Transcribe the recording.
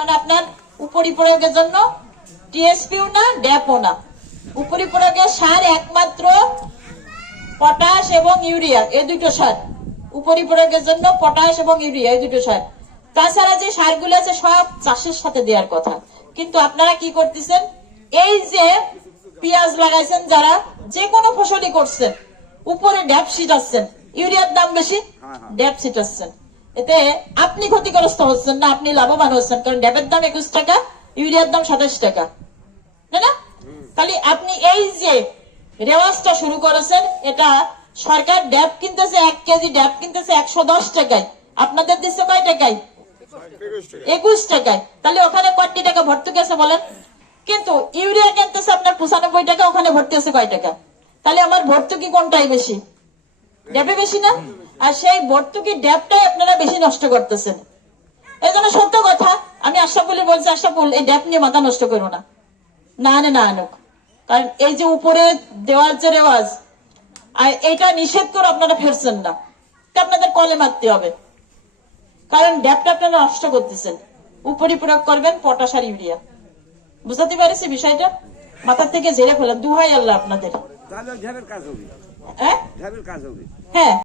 মানে আপনার উপরি প্রয়োগের জন্য টিএসপিও না ড্যাপও না, উপরি প্রয়োগের সার একমাত্র পটাশ এবং ইউরিয়া, এই দুটো সার উপরি প্রয়োগের জন্য, পটাশ এবং ইউরিয়া এই দুটো সার। তাছাড়া যে সারগুলো আছে সব চাষের সাথে দেওয়ার কথা, কিন্তু আপনারা কি করতেছেন, এই যে পেঁয়াজ লাগাইছেন যারা, যে কোনো ফসলই করছেন, উপরে ড্যাপ ছিটাচ্ছেন, ইউরিয়ার দাম বেশি ড্যাপ ছিটাচ্ছেন। এতে আপনি ক্ষতিগ্রস্ত হচ্ছেন না, আপনি লাভবান হচ্ছেন, কারণ ড্যাপের দাম 21 টাকা, ইউরিয়ার দাম 27 টাকা, তাই না? তাহলে আপনি এই যে রেওয়াজটা শুরু করেছেন, এটা সরকার ড্যাপ কিনতেছে, 1 কেজি ড্যাপ কিনতেছে 110 টাকায়, আপনাদের দিচ্ছে কয় টাকায়? 21 টাকায়। তাহলে ওখানে কয়টি টাকা ভর্তুকি আছে বলেন? কিন্তু ইউরিয়া কিনতেছে আপনার 95 টাকা, ওখানে ভর্তি আছে কয় টাকা? তাহলে আমার ভর্তুকি কোনটাই বেশি? ড্যাপে বেশি না? আর সেই ভর্তুকি ড্যাপটাই আপনারা বেশি নষ্ট করতেছেন। এই জন্য সত্য কথা, আমি আশরাফুল বলছি, আশরাফুল এই ড্যাপ নিয়ে মাথা নষ্ট করো না, না আনে না আনুক, কারণ এই যে উপরে দেওয়ার যে রেওয়াজ, আর এটা নিষেধ করে আপনারা ফেরছেন না, আপনাদের কলে মারতে হবে, কারণ ড্যাপটা আপনারা নষ্ট করতেছেন। উপরি প্রয়োগ করবেন পটাশ আর ইউরিয়া। বুঝতে পারছি বিষয়টা? মাথার থেকে ঝেড়ে ফেলেন, দুহাই আল্লাহ আপনাদের। হ্যাঁ।